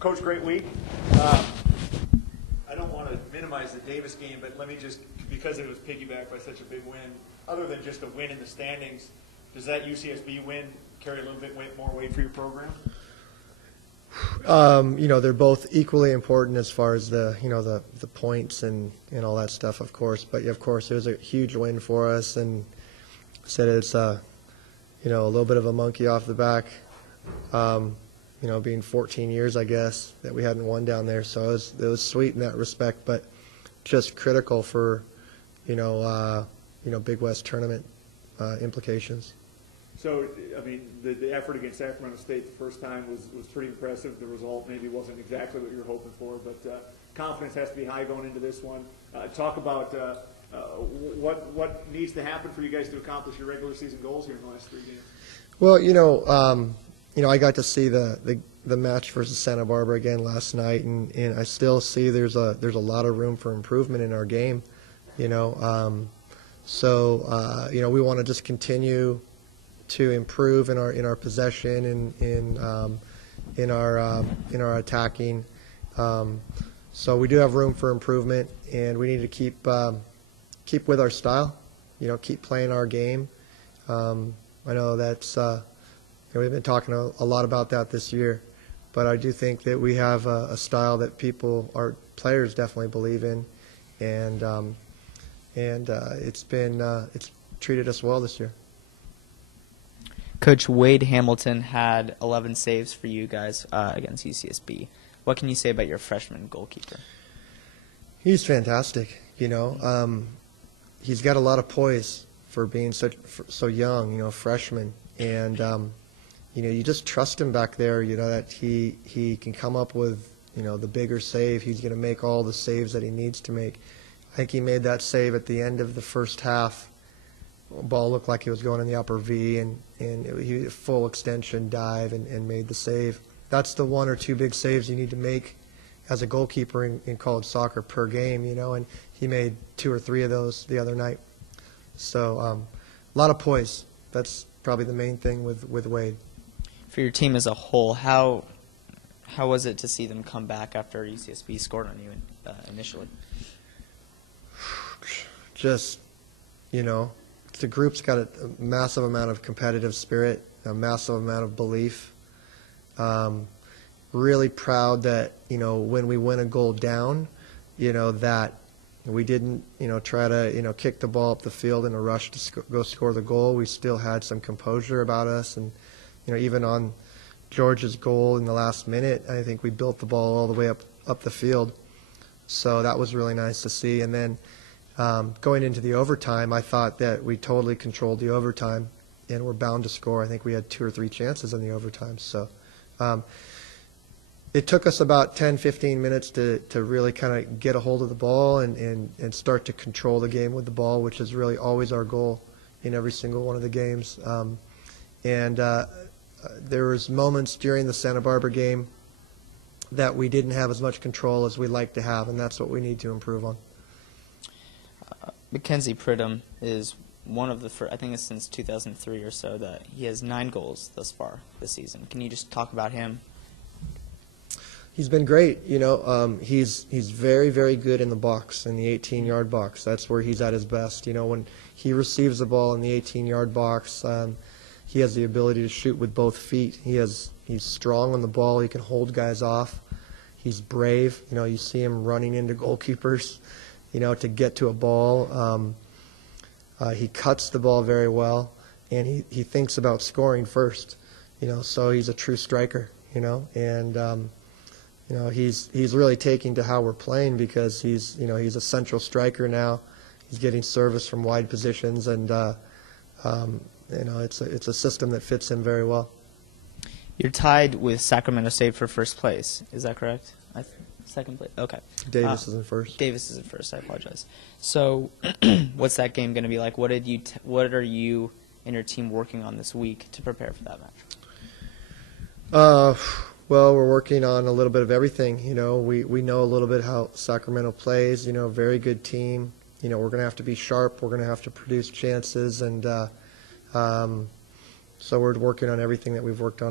Coach, great week. I don't want to minimize the Davis game, but let me just, because it was piggybacked by such a big win, other than just a win in the standings, does that UCSB win carry a little bit more weight for your program? They're both equally important as far as the points and all that stuff, of course. But of course, it was a huge win for us, and said it's a little bit of a monkey off the back. Being 14 years, I guess, that we hadn't won down there, so it was sweet in that respect, but just critical for Big West tournament implications. So, I mean, the effort against Sacramento State the first time was pretty impressive. The result maybe wasn't exactly what you were hoping for, but confidence has to be high going into this one. Talk about what needs to happen for you guys to accomplish your regular season goals here in the last 3 games. Well, I got to see the match versus Santa Barbara again last night, and I still see there's a lot of room for improvement in our game. We want to just continue to improve in our possession and in our attacking. So we do have room for improvement, and we need to keep with our style. Keep playing our game. I know that's we've been talking a lot about that this year, but I do think that we have a style that our players definitely believe in, and it's treated us well this year. Coach Wade Hamilton had 11 saves for you guys against UCSB. What can you say about your freshman goalkeeper? He's fantastic. He's got a lot of poise for being so young. Freshman, and you just trust him back there. That he can come up with the bigger save. He's going to make all the saves that he needs to make. I think he made that save at the end of the first half. Ball looked like he was going in the upper V, and he full extension dive and made the save. That's the 1 or 2 big saves you need to make as a goalkeeper in college soccer per game, and he made 2 or 3 of those the other night. So a lot of poise. That's probably the main thing with Wade. For your team as a whole, how was it to see them come back after UCSB scored on you initially? Just, the group's got a massive amount of competitive spirit, a massive amount of belief. Really proud that, when we win a goal down, that we didn't, try to, kick the ball up the field in a rush to go score the goal. We still had some composure about us, and, even on George's goal in the last minute, I think we built the ball all the way up the field. So that was really nice to see. And then going into the overtime, I thought that we totally controlled the overtime and were bound to score. I think we had 2 or 3 chances in the overtime. So it took us about 10-15 minutes to really kind of get a hold of the ball and start to control the game with the ball, which is really always our goal in every single one of the games. There was moments during the Santa Barbara game that we didn't have as much control as we'd like to have, and that's what we need to improve on. Mackenzie Pridham is one of the first, I think it's since 2003 or so, that he has 9 goals thus far this season. Can you just talk about him? He's been great. He's very, very good in the box, in the 18-yard box. That's where he's at his best. When he receives the ball in the 18-yard box, he has the ability to shoot with both feet. He's strong on the ball. He can hold guys off. He's brave. You see him running into goalkeepers, to get to a ball. He cuts the ball very well, and he thinks about scoring first. So he's a true striker. And he's really taking to how we're playing, because he's a central striker now. He's getting service from wide positions, and it's a system that fits him very well. You're tied with Sacramento State for first place. Is that correct? Second place. Okay. Davis is in first. Davis is in first. I apologize. So, what's that game going to be like? What are you and your team working on this week to prepare for that match? Well, we're working on a little bit of everything. We know a little bit how Sacramento plays. Very good team. We're going to have to be sharp. We're going to have to produce chances, and so we're working on everything that we've worked on